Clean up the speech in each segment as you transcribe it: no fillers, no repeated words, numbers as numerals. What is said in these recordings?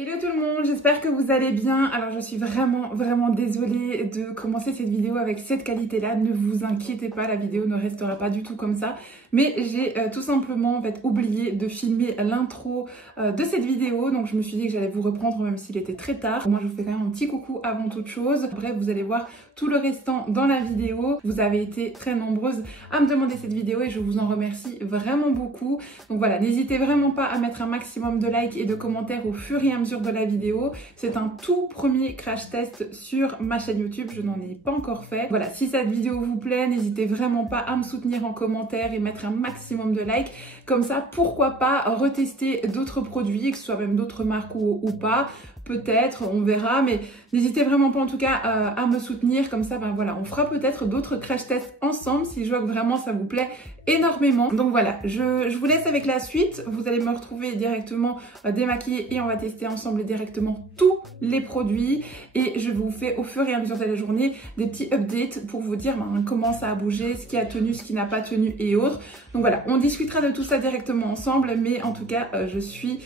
Hello tout le monde, j'espère que vous allez bien. Alors je suis vraiment désolée de commencer cette vidéo avec cette qualité là. Ne vous inquiétez pas, la vidéo ne restera pas du tout comme ça. Mais j'ai tout simplement oublié de filmer l'intro de cette vidéo. Donc je me suis dit que j'allais vous reprendre même s'il était très tard. Moi je vous fais quand même un petit coucou avant toute chose. Bref, vous allez voir tout le restant dans la vidéo. Vous avez été très nombreuses à me demander cette vidéo et je vous en remercie vraiment beaucoup. Donc voilà, n'hésitez vraiment pas à mettre un maximum de likes et de commentaires au fur et à mesure de la vidéo. C'est un tout premier crash test sur ma chaîne YouTube, je n'en ai pas encore fait. Voilà, si cette vidéo vous plaît, n'hésitez vraiment pas à me soutenir en commentaire et mettre un maximum de likes. Comme ça, pourquoi pas retester d'autres produits, que ce soit même d'autres marques ou pas. Peut-être, on verra, mais n'hésitez vraiment pas en tout cas à me soutenir, comme ça ben voilà, on fera peut-être d'autres crash tests ensemble si je vois que vraiment ça vous plaît énormément. Donc voilà, je vous laisse avec la suite, vous allez me retrouver directement démaquillée et on va tester ensemble directement tous les produits et je vous fais au fur et à mesure de la journée des petits updates pour vous dire ben, comment ça a bougé, ce qui a tenu, ce qui n'a pas tenu et autres. Donc voilà, on discutera de tout ça directement ensemble, mais en tout cas je suis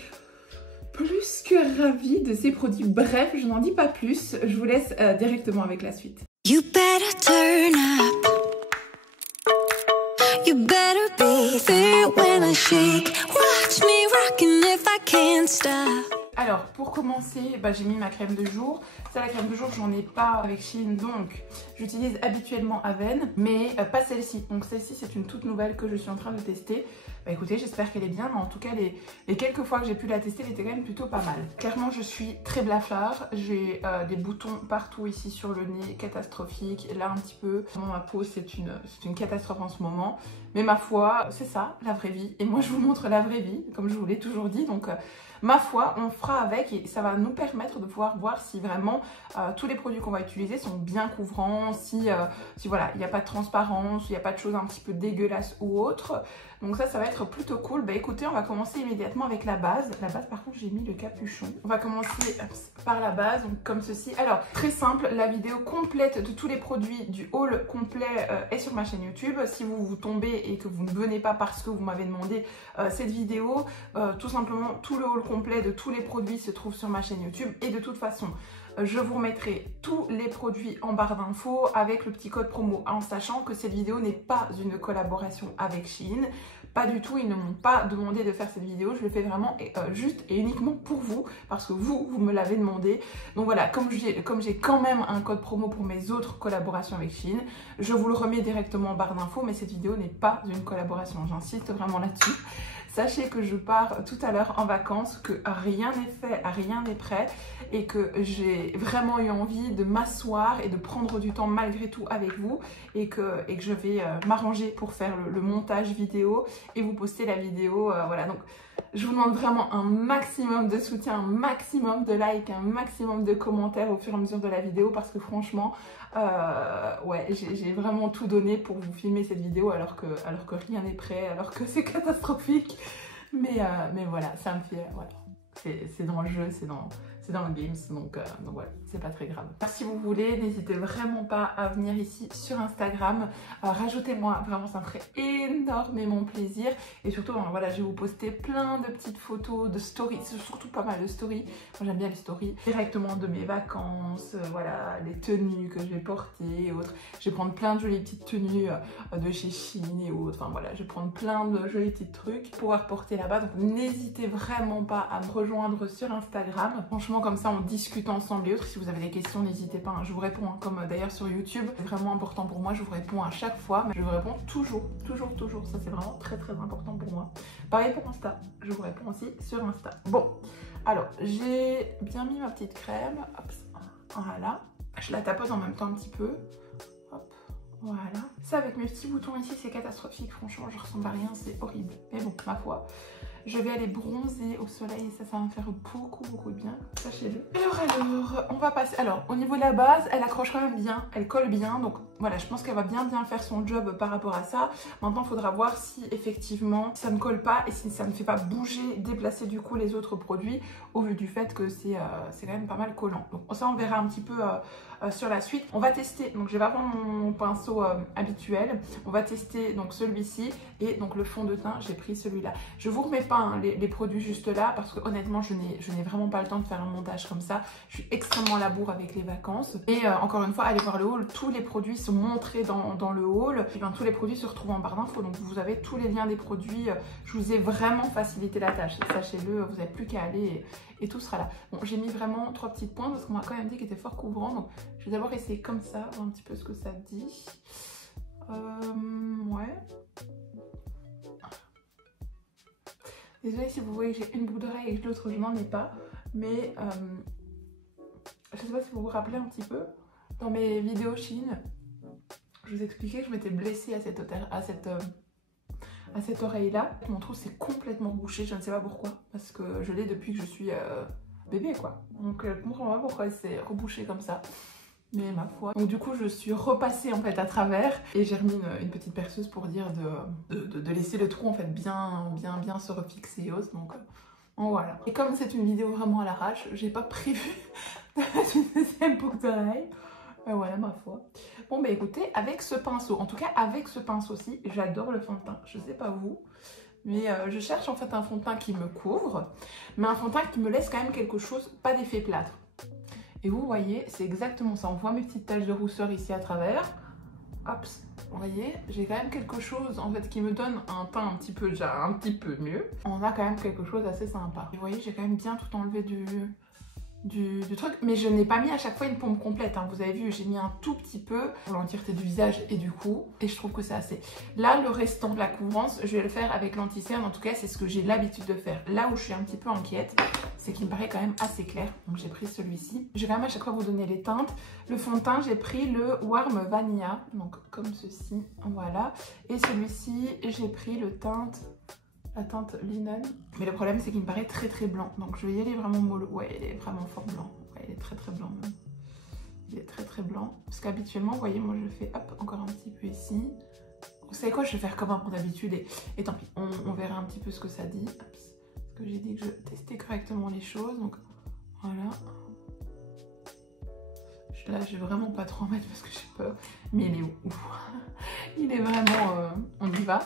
plus que ravie de ces produits. Bref, je n'en dis pas plus, je vous laisse directement avec la suite. You better turn up. You better be there when I shake. Watch me rockin' if I can't stop. Alors pour commencer, j'ai mis ma crème de jour. Ça, la crème de jour, j'en ai pas avec Shein, donc j'utilise habituellement Aven, mais pas celle-ci. Donc celle-ci, c'est une toute nouvelle que je suis en train de tester. Écoutez, j'espère qu'elle est bien, mais en tout cas, les quelques fois que j'ai pu la tester, elle était quand même plutôt pas mal. Clairement, je suis très blafard. J'ai des boutons partout ici sur le nez, catastrophique. Là, un petit peu. Vraiment, ma peau, c'est une catastrophe en ce moment. Mais ma foi, c'est ça, la vraie vie. Et moi, je vous montre la vraie vie, comme je vous l'ai toujours dit. Donc, ma foi, on fera avec et ça va nous permettre de pouvoir voir si vraiment tous les produits qu'on va utiliser sont bien couvrants, si voilà, il n'y a pas de transparence, il n'y a pas de choses un petit peu dégueulasses ou autres. Donc ça va être plutôt cool. Écoutez, on va commencer immédiatement avec la base. La base, par contre, j'ai mis le capuchon. On va commencer par la base, donc comme ceci. Alors, très simple, la vidéo complète de tous les produits du haul complet est sur ma chaîne YouTube. Si vous tombez et que vous ne venez pas parce que vous m'avez demandé cette vidéo, tout simplement, tout le haul complet de tous les produits se trouve sur ma chaîne YouTube. Et de toute façon, je vous remettrai tous les produits en barre d'infos avec le petit code promo, en sachant que cette vidéo n'est pas une collaboration avec Shein. Pas du tout, ils ne m'ont pas demandé de faire cette vidéo, je le fais vraiment juste et uniquement pour vous, parce que vous me l'avez demandé. Donc voilà, comme j'ai quand même un code promo pour mes autres collaborations avec Shein, je vous le remets directement en barre d'infos, mais cette vidéo n'est pas une collaboration, j'insiste vraiment là-dessus. Sachez que je pars tout à l'heure en vacances, que rien n'est fait, rien n'est prêt et que j'ai vraiment eu envie de m'asseoir et de prendre du temps malgré tout avec vous et que je vais m'arranger pour faire le montage vidéo et vous poster la vidéo. Voilà, donc je vous demande vraiment un maximum de soutien, un maximum de likes, un maximum de commentaires au fur et à mesure de la vidéo parce que franchement, ouais, j'ai vraiment tout donné pour vous filmer cette vidéo alors que rien n'est prêt, alors que c'est catastrophique. Mais voilà, ça me fait, voilà, c'est dans le jeu, c'est dans le games, donc voilà, c'est pas très grave. Si vous voulez, n'hésitez vraiment pas à venir ici sur Instagram, rajoutez-moi, vraiment ça me ferait énormément plaisir. Et surtout, voilà, je vais vous poster plein de petites photos, de stories, surtout pas mal de stories, moi j'aime bien les stories, directement de mes vacances, voilà, les tenues que je vais porter et autres. Je vais prendre plein de jolies petites tenues de chez Shein et autres, enfin voilà, je vais prendre plein de jolis petits trucs pour pouvoir porter là-bas, donc n'hésitez vraiment pas à me rejoindre sur Instagram. Franchement, comme ça on discute ensemble et autres. Si vous avez des questions, n'hésitez pas, je vous réponds, comme d'ailleurs sur YouTube. C'est vraiment important pour moi, je vous réponds à chaque fois, mais je vous réponds toujours. Ça c'est vraiment très important pour moi. Pareil pour Insta, je vous réponds aussi sur Insta. Bon, alors j'ai bien mis ma petite crème, hop, voilà. Je la tapote en même temps un petit peu, hop, voilà. Ça avec mes petits boutons ici, c'est catastrophique, franchement je ressemble à rien, c'est horrible. Mais bon, ma foi. Je vais aller bronzer au soleil et ça va me faire beaucoup de bien, sachez-le. Alors, on va passer... Alors, au niveau de la base, elle accroche quand même bien, elle colle bien. Donc voilà, je pense qu'elle va bien faire son job par rapport à ça. Maintenant, il faudra voir si effectivement ça ne colle pas et si ça ne fait pas bouger, déplacer du coup les autres produits au vu du fait que c'est quand même pas mal collant. Donc ça, on verra un petit peu sur la suite. On va tester, donc je vais avoir mon pinceau habituel. On va tester donc celui-ci et donc le fond de teint, j'ai pris celui-là. Je vous remets pas pas hein, les produits juste là parce que honnêtement je n'ai vraiment pas le temps de faire un montage comme ça. Je suis extrêmement labour avec les vacances. Et encore une fois, allez voir le haul, tous les produits sont montrés dans le haul. Et bien tous les produits se retrouvent en barre d'infos. Donc vous avez tous les liens des produits. Je vous ai vraiment facilité la tâche. Sachez-le, vous n'avez plus qu'à aller et tout sera là. Bon, j'ai mis vraiment 3 petites pointes parce qu'on m'a quand même dit qu'il était fort couvrant. Donc je vais d'abord essayer comme ça, voir un petit peu ce que ça dit. Ouais. Désolée si vous voyez que j'ai une boucle d'oreille et que l'autre je n'en ai pas. Mais je sais pas si vous vous rappelez un petit peu. Dans mes vidéos Shein, je vous expliquais que je m'étais blessée à cette oreille-là. Mon trou s'est complètement bouché, je ne sais pas pourquoi. Parce que je l'ai depuis que je suis bébé quoi. Donc je ne comprends pas pourquoi il s'est rebouché comme ça. Mais ma foi. Donc du coup je suis repassée en fait à travers et j'ai remis une petite perceuse pour dire de laisser le trou en fait bien se refixer et os. Donc voilà. Et comme c'est une vidéo vraiment à l'arrache, j'ai pas prévu de mettre une deuxième boucle d'oreille. Voilà ma foi. Bon bah écoutez, avec ce pinceau, en tout cas avec ce pinceau-ci, j'adore le fond de teint. Je sais pas vous, mais je cherche en fait un fond de teint qui me couvre, mais un fond de teint qui me laisse quand même quelque chose, pas d'effet plâtre. Et vous voyez, c'est exactement ça. On voit mes petites taches de rousseur ici à travers. Hop, vous voyez, j'ai quand même quelque chose en fait qui me donne un teint un petit peu mieux. On a quand même quelque chose d'assez sympa. Et vous voyez, j'ai quand même bien tout enlevé du truc, mais je n'ai pas mis à chaque fois une pompe complète, hein. Vous avez vu, j'ai mis un tout petit peu pour l'entièreté du visage et du cou, et je trouve que c'est assez. Là, le restant de la couvrance, je vais le faire avec l'anti-cerne, en tout cas, c'est ce que j'ai l'habitude de faire. Là où je suis un petit peu inquiète, c'est qu'il me paraît quand même assez clair, donc j'ai pris celui-ci. Je vais quand même à chaque fois vous donner les teintes. Le fond de teint, j'ai pris le Warm Vanilla, donc comme ceci, voilà. Et celui-ci, j'ai pris la teinte linen, mais le problème c'est qu'il me paraît très blanc, donc je vais y aller vraiment mollo. Ouais, il est vraiment fort blanc, ouais, il est très blanc même. Il est très blanc, parce qu'habituellement, vous voyez, moi je fais hop, encore un petit peu ici. Vous savez quoi, je vais faire comme à mon habitude et tant pis, on verra un petit peu ce que ça dit. Hop, parce que j'ai dit que je testais correctement les choses, donc voilà. Là, je vais vraiment pas trop en mettre parce que j'ai peur, mais il est où? Il est vraiment, on y va.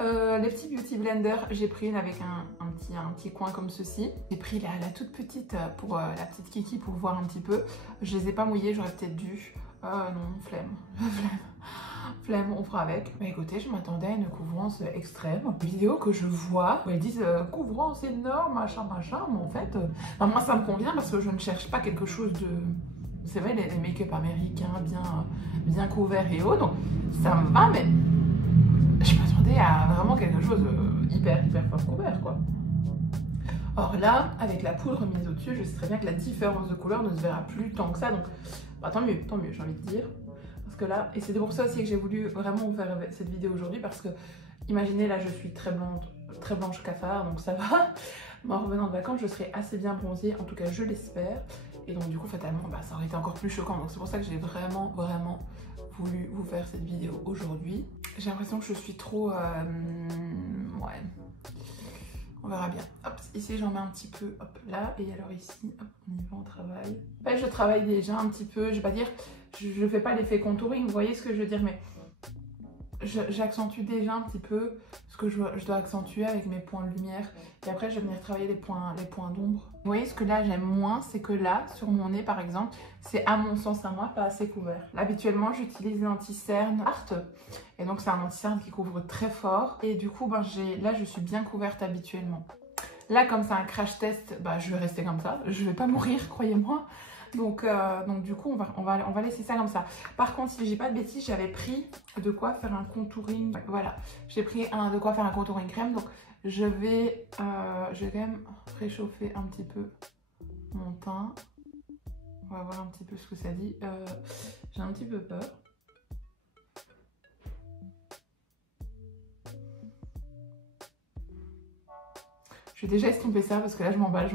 Les petits Beauty Blender, j'ai pris une avec un petit coin comme ceci. J'ai pris la toute petite pour la petite Kiki pour voir un petit peu. Je les ai pas mouillées, j'aurais peut-être dû. Non, flemme, on fera avec. Mais écoutez, je m'attendais à une couvrance extrême. Une vidéo que je vois où elles disent couvrance énorme, machin, mais en fait, moi ça me convient parce que je ne cherche pas quelque chose de... C'est vrai, les make-up américains bien couverts et hauts, donc ça me va, mais je m'attendais à vraiment quelque chose hyper fort couvert, quoi. Or là, avec la poudre mise au-dessus, je sais très bien que la différence de couleur ne se verra plus tant que ça, donc bah, tant mieux, j'ai envie de dire. Parce que là, et c'est pour ça aussi que j'ai voulu vraiment vous faire cette vidéo aujourd'hui, parce que, imaginez, là je suis très blanche cafard, donc ça va. Mais en revenant de vacances, je serai assez bien bronzée, en tout cas je l'espère. Et donc du coup, fatalement, bah, ça aurait été encore plus choquant. Donc c'est pour ça que j'ai vraiment voulu vous faire cette vidéo aujourd'hui. J'ai l'impression que je suis trop... ouais. On verra bien. Hop, ici j'en mets un petit peu, hop là. Et alors ici, hop, on y va, on travaille. Ouais, je travaille déjà un petit peu, je vais pas dire... Je fais pas l'effet contouring, vous voyez ce que je veux dire, mais... J'accentue déjà un petit peu ce que je dois accentuer avec mes points de lumière. Et après, je vais venir travailler les points d'ombre. Vous voyez, ce que là, j'aime moins, c'est que là, sur mon nez, par exemple, c'est à mon sens à moi pas assez couvert. Là, habituellement, j'utilise l'anti-cerne Art. Et donc, c'est un anti-cerne qui couvre très fort. Et du coup, ben, là, je suis bien couverte habituellement. Là, comme c'est un crash test, bah, je vais rester comme ça. Je vais pas mourir, croyez-moi. Donc du coup, on va laisser ça comme ça. Par contre, si j'ai pas de bêtises, j'avais pris de quoi faire un contouring. Voilà, j'ai pris de quoi faire un contouring crème. Donc je vais quand même réchauffer un petit peu mon teint. On va voir un petit peu ce que ça dit. J'ai un petit peu peur. Je vais déjà estomper ça parce que là je m'emballe.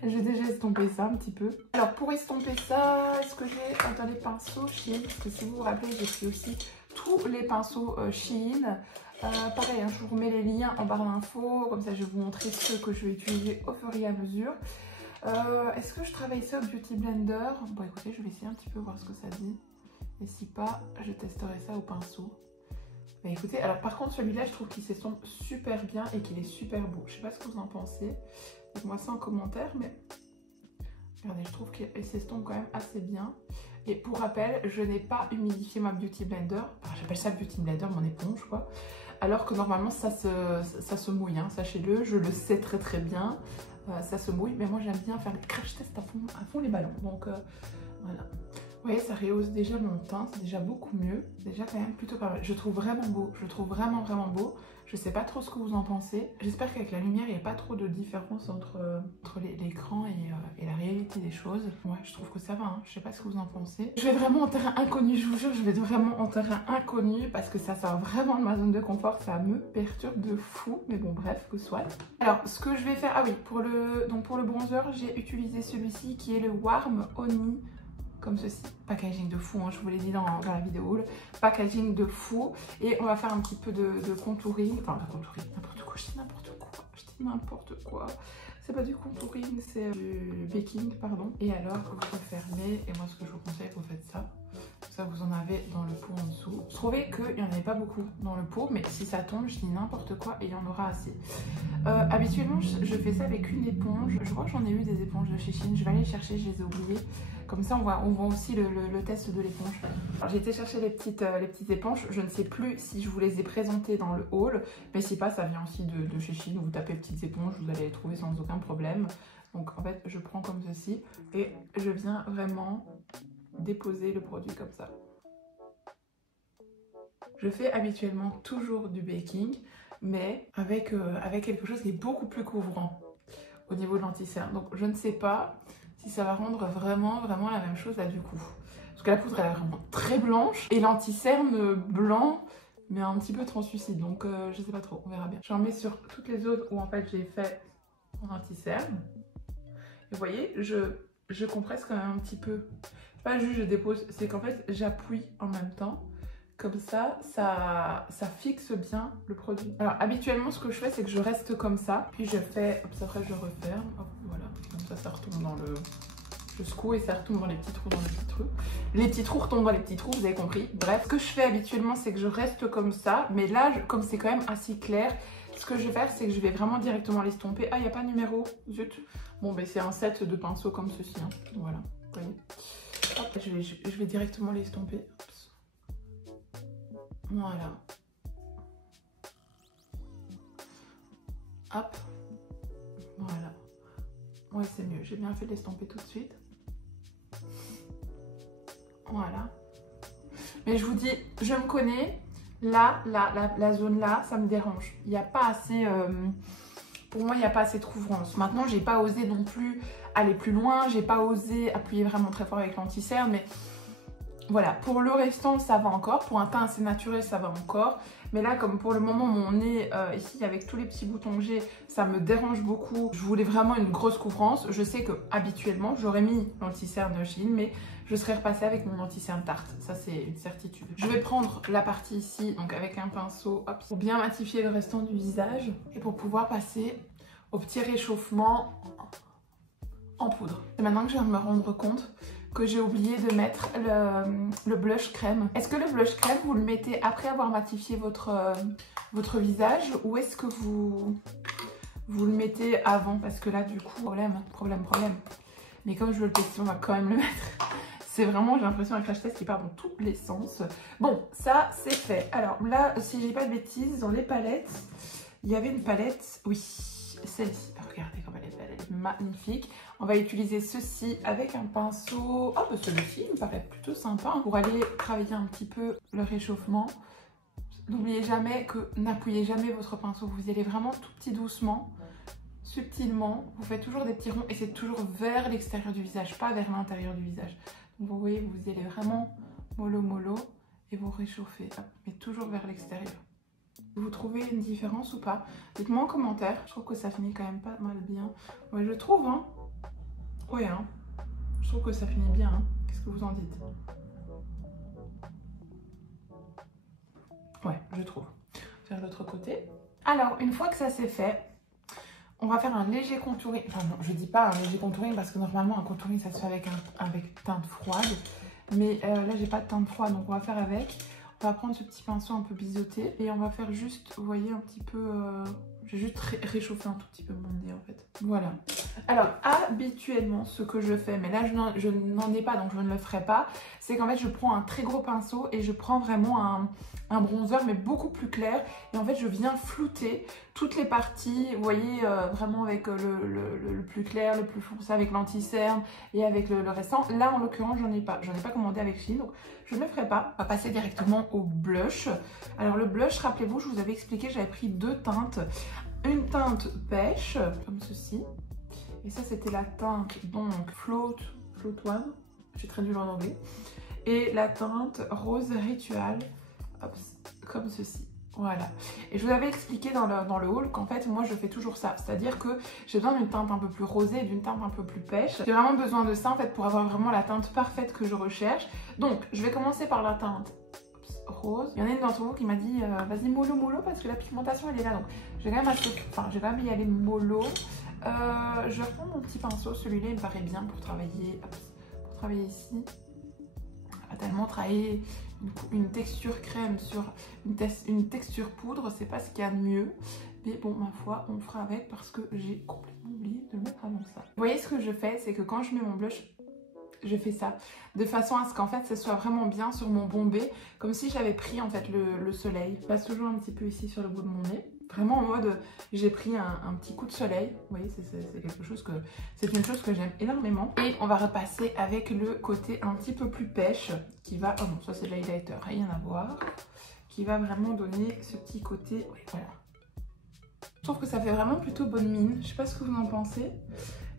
Je vais déjà estomper ça un petit peu. Alors pour estomper ça, est-ce que j'ai les pinceaux Shein? Parce que si vous vous rappelez, j'ai pris aussi tous les pinceaux Shein. Pareil, hein, je vous remets les liens en barre d'infos. Comme ça, je vais vous montrer ceux que je vais utiliser au fur et à mesure. Est-ce que je travaille ça au Beauty Blender? Bon écoutez, je vais essayer un petit peu voir ce que ça dit. Et si pas, je testerai ça au pinceau. Bah écoutez, alors par contre celui-là je trouve qu'il s'estompe super bien et qu'il est super beau. Je sais pas ce que vous en pensez, dites-moi ça en commentaire, mais regardez, je trouve qu'il s'estompe quand même assez bien. Et pour rappel, je n'ai pas humidifié ma Beauty Blender, enfin j'appelle ça Beauty Blender, mon éponge quoi, alors que normalement ça se mouille, hein, sachez-le, je le sais très très bien, ça se mouille, mais moi j'aime bien faire le crash test à fond les ballons, donc voilà. Vous voyez, ça rehausse déjà mon teint, c'est déjà beaucoup mieux. C'est déjà quand même plutôt pas mal. Je trouve vraiment beau, je trouve vraiment beau. Je sais pas trop ce que vous en pensez. J'espère qu'avec la lumière, il n'y a pas trop de différence entre l'écran et la réalité des choses. Ouais, je trouve que ça va, hein. Je sais pas ce que vous en pensez. Je vais vraiment en terrain inconnu, je vous jure, je vais vraiment en terrain inconnu parce que ça sort vraiment de ma zone de confort, ça me perturbe de fou. Mais bon, bref, que soit. Alors, ce que je vais faire, ah oui, pour le bronzer, j'ai utilisé celui-ci qui est le Warm Honey. Comme ceci, packaging de fou, hein, je vous l'ai dit dans la vidéo, le packaging de fou. Et on va faire un petit peu de contouring, enfin de contouring, n'importe quoi, je dis n'importe quoi, c'est pas du contouring, c'est du baking, pardon. Et alors vous refermez, et moi ce que je vous conseille, vous faites ça, ça vous en avez dans le pot en dessous. Je trouvais qu'il n'y en avait pas beaucoup dans le pot, mais si ça tombe, je dis n'importe quoi et il y en aura assez. Habituellement je fais ça avec une éponge, je crois que j'en ai eu des éponges de chez Shein, je vais aller les chercher, je les ai oubliées. Comme ça, on voit aussi le test de l'éponge. J'ai été chercher les petites éponges. Je ne sais plus si je vous les ai présentées dans le haul. Mais si pas, ça vient aussi de chez Shein. Vous tapez petites éponges, vous allez les trouver sans aucun problème. Donc en fait, je prends comme ceci. Et je viens vraiment déposer le produit comme ça. Je fais habituellement toujours du baking, mais avec quelque chose qui est beaucoup plus couvrant au niveau de l'anti-cerne. Donc je ne sais pas si ça va rendre vraiment la même chose là du coup. Parce que la poudre elle est vraiment très blanche et l'anti-cerne blanc mais un petit peu translucide. Donc je sais pas trop, on verra bien. J'en mets sur toutes les autres où en fait j'ai fait mon anti-cerne. Et vous voyez, je compresse quand même un petit peu. Pas juste je dépose, c'est qu'en fait j'appuie en même temps. Comme ça fixe bien le produit. Alors habituellement ce que je fais c'est que je reste comme ça. Puis je fais, hop, après je referme, hop, voilà. Comme ça retombe dans le... Je secoue et ça retombe dans les petits trous, Les petits trous retombent dans les petits trous, vous avez compris. Bref, ce que je fais habituellement c'est que je reste comme ça. Mais là, comme c'est quand même assez clair, ce que je vais faire c'est que je vais vraiment directement l'estomper. Ah, il n'y a pas de numéro, zut. Bon, ben c'est un set de pinceaux comme ceci, hein. Voilà, vous voyez. Hop, je vais directement l'estomper. Voilà. Hop. Voilà. Ouais, c'est mieux. J'ai bien fait de l'estomper tout de suite. Voilà. Mais je vous dis, je me connais. Là, la zone là, ça me dérange. Il n'y a pas assez... pour moi, il n'y a pas assez de couvrance. Maintenant, j'ai pas osé non plus aller plus loin. J'ai pas osé appuyer vraiment très fort avec l'anti-cerne, mais... Voilà, pour le restant, ça va encore. Pour un teint assez naturel, ça va encore. Mais là, comme pour le moment, mon nez, ici, avec tous les petits boutons que j'ai, ça me dérange beaucoup. Je voulais vraiment une grosse couvrance. Je sais que habituellement, j'aurais mis l'anti-cerne de Shein, mais je serais repassée avec mon anti-cerne Tarte. Ça, c'est une certitude. Je vais prendre la partie ici, donc avec un pinceau, hop, pour bien matifier le restant du visage et pour pouvoir passer au petit réchauffement en poudre. C'est maintenant que je viens de me rendre compte que j'ai oublié de mettre le blush crème. Est-ce que le blush crème, vous le mettez après avoir matifié votre visage ou est-ce que vous le mettez avant? Parce que là, du coup, problème. Mais comme je veux le tester, on va quand même le mettre. C'est vraiment, j'ai l'impression, un crash test qui part dans tous les sens. Bon, ça, c'est fait. Alors là, si j'ai pas de bêtises, dans les palettes, il y avait une palette, oui, celle-ci. Regardez comme elle est magnifique. On va utiliser ceci avec un pinceau. Oh, celui-ci me paraît plutôt sympa pour aller travailler un petit peu le réchauffement. N'oubliez jamais que n'appuyez jamais votre pinceau. Vous y allez vraiment tout petit doucement, subtilement. Vous faites toujours des petits ronds et c'est toujours vers l'extérieur du visage, pas vers l'intérieur du visage. Donc vous voyez, vous y allez vraiment mollo et vous réchauffez, mais toujours vers l'extérieur. Vous trouvez une différence ou pas? Dites-moi en commentaire. Je trouve que ça finit quand même pas mal bien. Ouais, je trouve, hein. Oui, hein. Je trouve que ça finit bien, hein. Qu'est-ce que vous en dites? Ouais, je trouve. Faire l'autre côté. Alors, une fois que ça c'est fait, on va faire un léger contouring. Enfin non, je dis pas un léger contouring parce que normalement un contouring ça se fait avec teinte froide. Mais là j'ai pas de teinte froide donc on va faire avec. On va prendre ce petit pinceau un peu biseauté et on va faire juste, vous voyez, un petit peu... J'ai juste réchauffé un tout petit peu mon nez en fait. Voilà. Alors habituellement ce que je fais, mais là je n'en ai pas donc je ne le ferai pas, c'est qu'en fait je prends un très gros pinceau et je prends vraiment un bronzer mais beaucoup plus clair. Et en fait je viens flouter toutes les parties, vous voyez, vraiment avec le plus clair, le plus foncé, avec l'anti-cerne et avec le restant. Là en l'occurrence j'en ai pas commandé avec Shein, donc je ne le ferai pas. On va passer directement au blush. Alors le blush, rappelez-vous, je vous avais expliqué, j'avais pris deux teintes. Une teinte pêche, comme ceci. Et ça, c'était la teinte, donc, Float One. J'ai traduit en anglais. Et la teinte rose ritual, hop, comme ceci. Voilà. Et je vous avais expliqué dans le haul qu'en fait, moi, je fais toujours ça. C'est-à-dire que j'ai besoin d'une teinte un peu plus rosée et d'une teinte un peu plus pêche. J'ai vraiment besoin de ça, en fait, pour avoir vraiment la teinte parfaite que je recherche. Donc, je vais commencer par la teinte rose. Il y en a une d'entre vous qui m'a dit vas-y mollo parce que la pigmentation elle est là, donc j'ai quand même y aller mollo. Je reprends mon petit pinceau, celui-là il me paraît bien pour travailler, ici. Tellement travailler une texture crème sur une texture poudre, c'est pas ce qu'il y a de mieux, mais bon, ma foi, on fera avec parce que j'ai complètement oublié de le mettre avant ça. Vous voyez, ce que je fais, c'est que quand je mets mon blush, je fais ça de façon à ce qu'en fait ça soit vraiment bien sur mon bombé, comme si j'avais pris en fait le soleil. Je passe toujours un petit peu ici sur le bout de mon nez, vraiment en mode j'ai pris un petit coup de soleil. Vous voyez, c'est quelque chose que une chose que j'aime énormément. Et on va repasser avec le côté un petit peu plus pêche qui va, oh non, ça c'est de l'highlighter, rien à voir, qui va vraiment donner ce petit côté, oui, voilà. Je trouve que ça fait vraiment plutôt bonne mine, je sais pas ce que vous en pensez.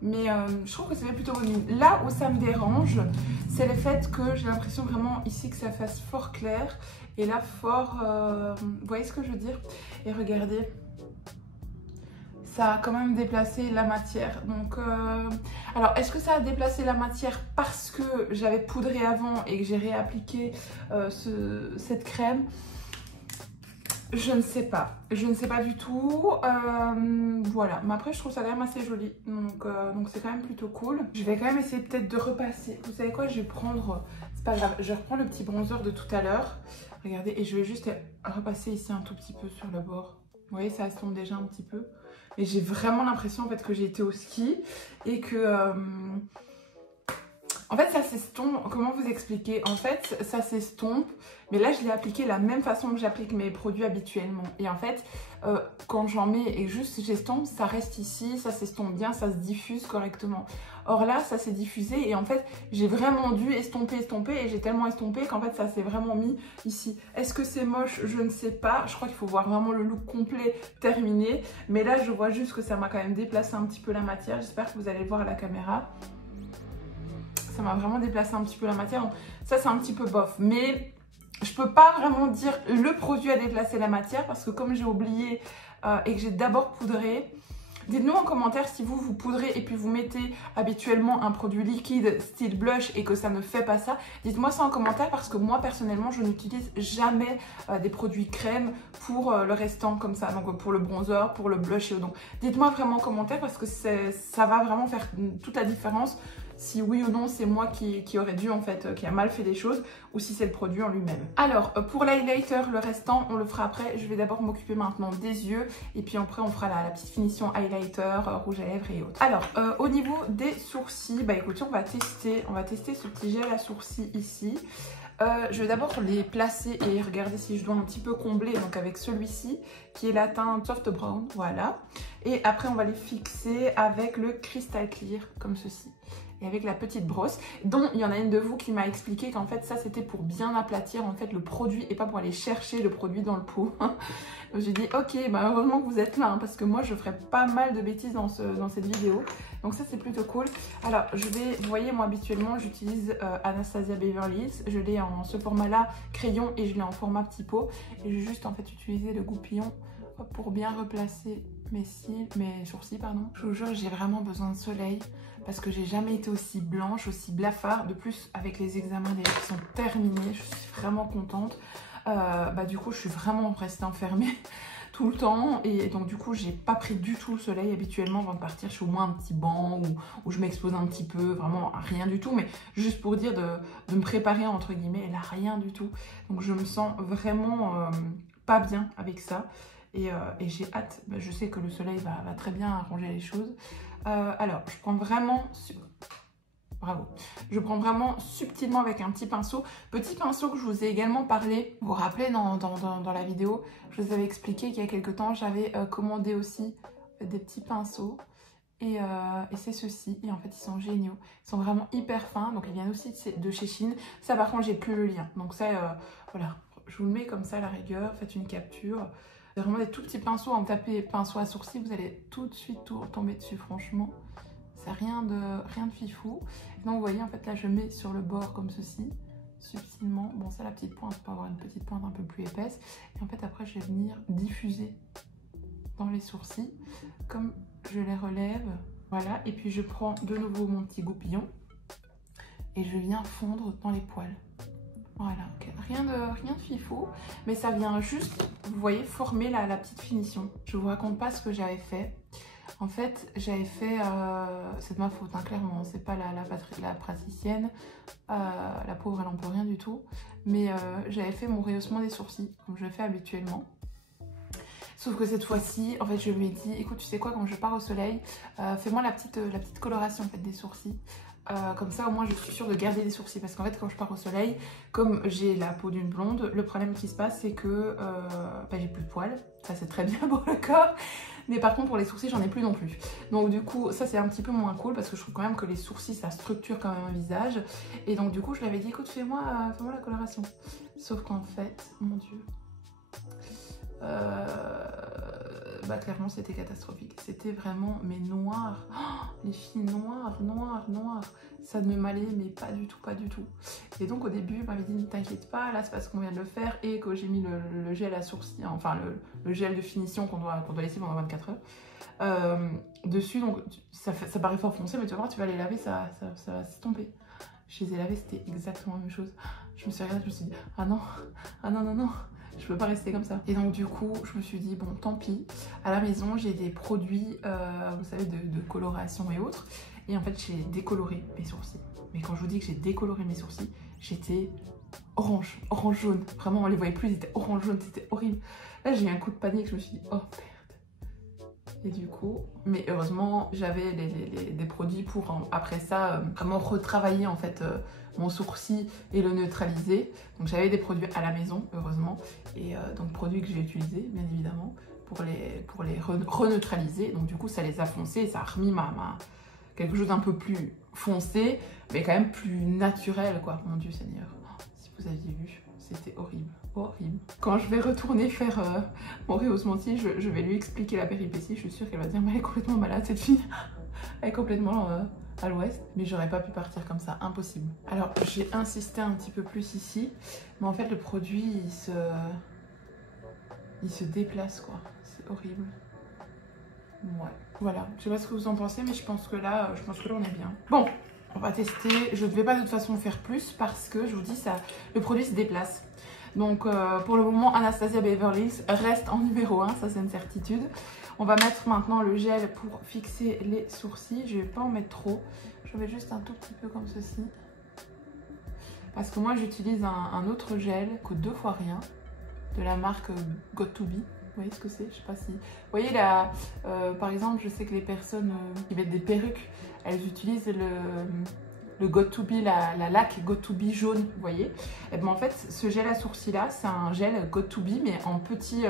Mais je trouve que ça fait plutôt bonne mine. Là où ça me dérange, c'est le fait que j'ai l'impression vraiment ici que ça fasse fort clair. Et là fort... vous voyez ce que je veux dire? Et regardez, ça a quand même déplacé la matière. Donc, alors est-ce que ça a déplacé la matière parce que j'avais poudré avant et que j'ai réappliqué cette crème? Je ne sais pas, du tout, voilà, mais après je trouve ça quand même assez joli, donc c'est quand même plutôt cool. Je vais quand même essayer peut-être de repasser, vous savez quoi, je vais prendre, c'est pas grave, je reprends le petit bronzer de tout à l'heure, regardez, et je vais juste repasser ici un tout petit peu sur le bord. Vous voyez, ça estompe déjà un petit peu, mais j'ai vraiment l'impression en fait que j'ai été au ski et que... en fait, ça s'estompe, comment vous expliquer? En fait, ça s'estompe, mais là, je l'ai appliqué de la même façon que j'applique mes produits habituellement. Et en fait, quand j'en mets et juste j'estompe, ça reste ici, ça s'estompe bien, ça se diffuse correctement. Or là, ça s'est diffusé et en fait, j'ai vraiment dû estomper et j'ai tellement estompé qu'en fait, ça s'est vraiment mis ici. Est-ce que c'est moche? Je ne sais pas. Je crois qu'il faut voir vraiment le look complet terminé. Mais là, je vois juste que ça m'a quand même déplacé un petit peu la matière. J'espère que vous allez le voir à la caméra. Ça m'a vraiment déplacé un petit peu la matière, donc ça c'est un petit peu bof, mais je peux pas vraiment dire le produit a déplacé la matière parce que comme j'ai oublié et que j'ai d'abord poudré, dites-nous en commentaire si vous poudrez et puis vous mettez habituellement un produit liquide style blush et que ça ne fait pas ça. Dites-moi ça en commentaire parce que moi personnellement je n'utilise jamais des produits crème pour le restant comme ça, donc pour le bronzer, pour le blush et donc dites-moi vraiment en commentaire parce que ça va vraiment faire toute la différence. Si oui ou non c'est moi qui aurait dû en fait, qui a mal fait les choses ou si c'est le produit en lui-même. Alors pour l'highlighter, le restant on le fera après. Je vais d'abord m'occuper maintenant des yeux et puis après on fera la petite finition highlighter, rouge à lèvres et autres. Alors au niveau des sourcils, bah écoutez on va tester ce petit gel à sourcils ici. Je vais d'abord les placer et regarder si je dois un petit peu combler, donc avec celui-ci qui est la teinte soft brown, voilà. Et après on va les fixer avec le Crystal Clear comme ceci. Et avec la petite brosse, dont il y en a une de vous qui m'a expliqué qu'en fait ça c'était pour bien aplatir en fait le produit et pas pour aller chercher le produit dans le pot. Donc j'ai dit ok, bah heureusement que vous êtes là hein, parce que moi je ferais pas mal de bêtises dans cette vidéo. Donc ça c'est plutôt cool. Alors je vais, vous voyez moi habituellement j'utilise Anastasia Beverly Hills. Je l'ai en ce format là, crayon, et je l'ai en format petit pot. Et je vais juste en fait utiliser le goupillon pour bien replacer mes sourcils, pardon. Je vous jure, j'ai vraiment besoin de soleil parce que j'ai jamais été aussi blanche, aussi blafard. De plus, avec les examens des qui sont terminés, je suis vraiment contente. Du coup, je suis vraiment restée enfermée tout le temps et donc du coup j'ai pas pris du tout le soleil habituellement avant de partir. Je fais au moins un petit banc où je m'expose un petit peu, vraiment rien du tout, mais juste pour dire de me préparer entre guillemets, et là rien du tout. Donc je me sens vraiment pas bien avec ça et j'ai hâte. Je sais que le soleil va très bien arranger les choses. Alors je prends vraiment... Bravo. Je prends vraiment subtilement avec un petit pinceau. Petit pinceau que je vous ai également parlé. Vous vous rappelez dans la vidéo, je vous avais expliqué qu'il y a quelques temps, j'avais commandé aussi des petits pinceaux. Et c'est ceux-ci. Et en fait, ils sont géniaux. Ils sont vraiment hyper fins. Donc, ils viennent aussi de chez Shein. Ça, par contre, j'ai plus le lien. Donc ça, voilà. Je vous le mets comme ça à la rigueur. Faites une capture. C'est vraiment des tout petits pinceaux. En tapez pinceau à sourcils, vous allez tout de suite tomber dessus, franchement. C'est rien de fifou. Donc vous voyez, en fait là je mets sur le bord comme ceci, subtilement. Bon, ça la petite pointe, pour avoir une petite pointe un peu plus épaisse. Et en fait après je vais venir diffuser dans les sourcils, comme je les relève. Voilà, et puis je prends de nouveau mon petit goupillon et je viens fondre dans les poils. Voilà, okay. Rien de fifou, mais ça vient juste, vous voyez, former la petite finition. Je vous raconte pas ce que j'avais fait. En fait, j'avais fait, c'est de ma faute, hein, clairement, c'est pas la praticienne, la pauvre elle en peut rien du tout, mais j'avais fait mon rehaussement des sourcils, comme je le fais habituellement. Sauf que cette fois-ci, en fait, je lui ai dit, écoute, tu sais quoi, quand je pars au soleil, fais-moi la petite coloration en fait, des sourcils. Comme ça, au moins, je suis sûre de garder des sourcils. Parce qu'en fait, quand je pars au soleil, comme j'ai la peau d'une blonde, le problème qui se passe, c'est que j'ai plus de poils. Ça, c'est très bien pour le corps. Mais par contre, pour les sourcils, j'en ai plus non plus. Donc du coup, ça, c'est un petit peu moins cool parce que je trouve quand même que les sourcils, ça structure quand même un visage. Et donc du coup, je l'avais dit, écoute, fais-moi la coloration. Sauf qu'en fait, mon Dieu... clairement c'était catastrophique, c'était vraiment mais noir, oh, les filles noires, ça ne m'allait mais pas du tout. Et donc au début, m'avait dit ne t'inquiète pas, là c'est parce qu'on vient de le faire et que j'ai mis le gel à sourcils, enfin le gel de finition qu'on doit laisser pendant 24 heures dessus, donc ça paraît fort foncé, mais tu vas voir, tu vas les laver, ça va s'estomper. Je les ai lavés, c'était exactement la même chose. Je me suis regardée, je me suis dit ah non, je peux pas rester comme ça. Et donc du coup, je me suis dit bon, tant pis. À la maison, j'ai des produits, vous savez, de coloration et autres. Et en fait, j'ai décoloré mes sourcils. Mais quand je vous dis que j'ai décoloré mes sourcils, j'étais orange jaune. Vraiment, on les voyait plus, ils étaient orange jaune, c'était horrible. Là, j'ai eu un coup de panique, je me suis dit oh merde. Et du coup, mais heureusement, j'avais des produits pour après ça vraiment retravailler en fait mon sourcil et le neutraliser. Donc j'avais des produits à la maison, heureusement, et donc produits que j'ai utilisés bien évidemment pour les reneutraliser. Donc du coup, ça les a foncés et ça a remis quelque chose d'un peu plus foncé, mais quand même plus naturel quoi. Mon Dieu Seigneur, si vous aviez vu, c'était horrible. Quand je vais retourner faire mon rehaussement de cils, je vais lui expliquer la péripétie. Je suis sûre qu'elle va dire mais elle est complètement malade cette fille. Elle est complètement à l'ouest. Mais j'aurais pas pu partir comme ça, impossible. Alors j'ai insisté un petit peu plus ici. Mais en fait le produit il se déplace quoi. C'est horrible. Ouais. Voilà, je sais pas ce que vous en pensez, mais je pense que là on est bien. Bon, on va tester. Je ne vais pas de toute façon faire plus parce que je vous dis ça, le produit se déplace. Donc pour le moment, Anastasia Beverly Hills reste en numéro 1, ça c'est une certitude. On va mettre maintenant le gel pour fixer les sourcils. Je ne vais pas en mettre trop, je vais juste un tout petit peu comme ceci. Parce que moi j'utilise un autre gel, coûte 2 fois rien, de la marque Got2b. Vous voyez ce que c'est? Je sais pas si... Vous voyez là, par exemple, je sais que les personnes qui mettent des perruques, elles utilisent le Got2b, la laque Got2b jaune, vous voyez. Et ben en fait, ce gel à sourcils là, c'est un gel Got2b, mais en petit,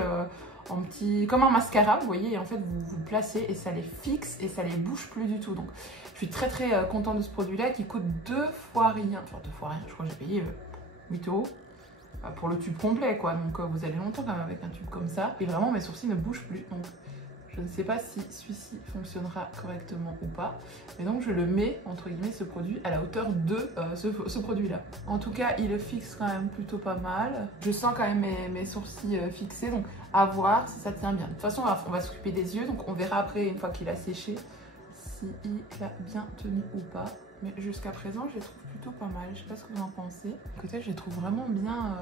comme un mascara, vous voyez. Et en fait, vous le placez et ça les fixe et ça les bouge plus du tout. Donc, je suis très contente de ce produit là qui coûte 2 fois rien. Enfin, 2 fois rien, je crois que j'ai payé 8 € pour le tube complet, quoi. Donc, vous allez longtemps quand même avec un tube comme ça. Et vraiment, mes sourcils ne bougent plus. Donc, je ne sais pas si celui-ci fonctionnera correctement ou pas. Mais donc je le mets, entre guillemets, ce produit à la hauteur de ce produit-là. En tout cas, il le fixe quand même plutôt pas mal. Je sens quand même mes sourcils fixés. Donc à voir si ça tient bien. De toute façon, on va s'occuper des yeux. Donc on verra après, une fois qu'il a séché, s'il a bien tenu ou pas. Mais jusqu'à présent, je les trouve plutôt pas mal. Je sais pas ce que vous en pensez. Écoutez, je les trouve vraiment bien...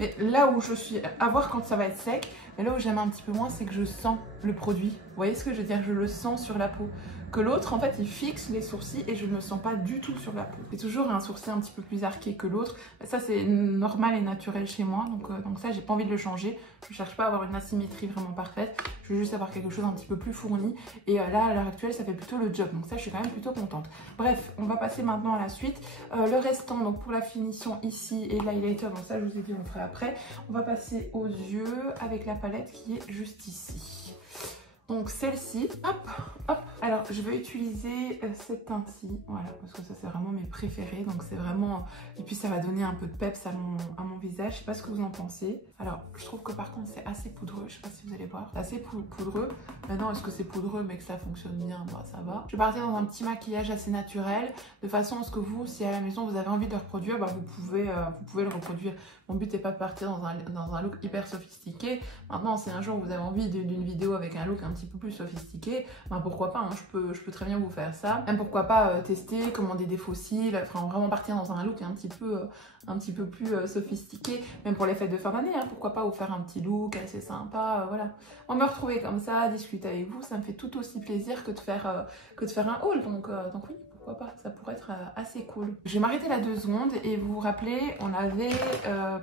Mais là où je suis, à voir quand ça va être sec, mais là où j'aime un petit peu moins, c'est que je sens le produit. Vous voyez ce que je veux dire? Je le sens sur la peau. Que l'autre, en fait, il fixe les sourcils et je ne le sens pas du tout sur la peau. C'est toujours un sourcil un petit peu plus arqué que l'autre. Ça, c'est normal et naturel chez moi. Donc ça, j'ai pas envie de le changer. Je ne cherche pas à avoir une asymétrie vraiment parfaite. Je veux juste avoir quelque chose un petit peu plus fourni. Et là, à l'heure actuelle, ça fait plutôt le job. Donc ça, je suis quand même plutôt contente. Bref, on va passer maintenant à la suite. Le restant, donc pour la finition ici et l'highlighter, donc ça, je vous ai dit, on le ferait après. On va passer aux yeux avec la palette qui est juste ici. Donc celle-ci, hop, hop. Alors je vais utiliser cette teinte-ci, voilà, parce que ça c'est vraiment mes préférés. Donc c'est vraiment, et puis ça va donner un peu de peps à mon visage. Je sais pas ce que vous en pensez. Alors je trouve que par contre c'est assez poudreux, je sais pas si vous allez voir. C'est assez poudreux. Maintenant est-ce que c'est poudreux mais que ça fonctionne bien? Bah ça va. Je vais partir dans un petit maquillage assez naturel, de façon à ce que vous, si à la maison vous avez envie de le reproduire, bah, vous pouvez le reproduire. Mon but n'est pas de partir dans un look hyper sophistiqué. Maintenant, si un jour vous avez envie d'une vidéo avec un look un petit peu plus sophistiqué, ben pourquoi pas, hein, je peux très bien vous faire ça. Même pourquoi pas tester, commander des faux cils, enfin vraiment partir dans un look un petit peu plus sophistiqué. Même pour les fêtes de fin d'année, hein, pourquoi pas vous faire un petit look assez sympa, voilà. On me retrouver comme ça, discuter avec vous, ça me fait tout aussi plaisir que de faire un haul, donc oui. Pourquoi pas, ça pourrait être assez cool. Je vais m'arrêter là 2 secondes et vous vous rappelez, on avait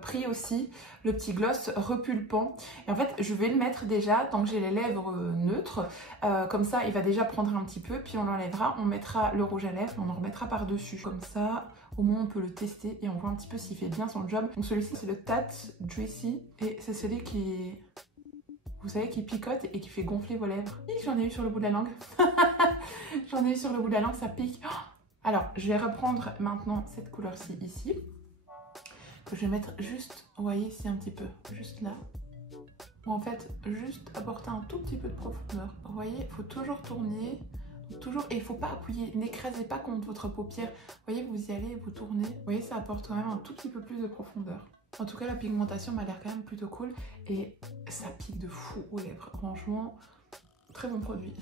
pris aussi le petit gloss repulpant. Et en fait, je vais le mettre déjà tant que j'ai les lèvres neutres. Comme ça, il va déjà prendre un petit peu, puis on l'enlèvera. On mettra le rouge à lèvres, on en remettra par-dessus. Comme ça, au moins on peut le tester et on voit un petit peu s'il fait bien son job. Donc celui-ci, c'est le Tate Juicy et c'est celui qui... Vous savez, qui picote et qui fait gonfler vos lèvres. J'en ai eu sur le bout de la langue. J'en ai eu sur le bout de la langue, ça pique. Alors, je vais reprendre maintenant cette couleur-ci ici. Que je vais mettre juste, vous voyez ici un petit peu, juste là. Ou en fait, juste apporter un tout petit peu de profondeur. Vous voyez, il faut toujours tourner. Toujours, et il ne faut pas appuyer, n'écrasez pas contre votre paupière. Vous voyez, vous y allez, vous tournez. Vous voyez, ça apporte quand même un tout petit peu plus de profondeur. En tout cas, la pigmentation m'a l'air quand même plutôt cool et ça pique de fou aux lèvres. Franchement, très bon produit.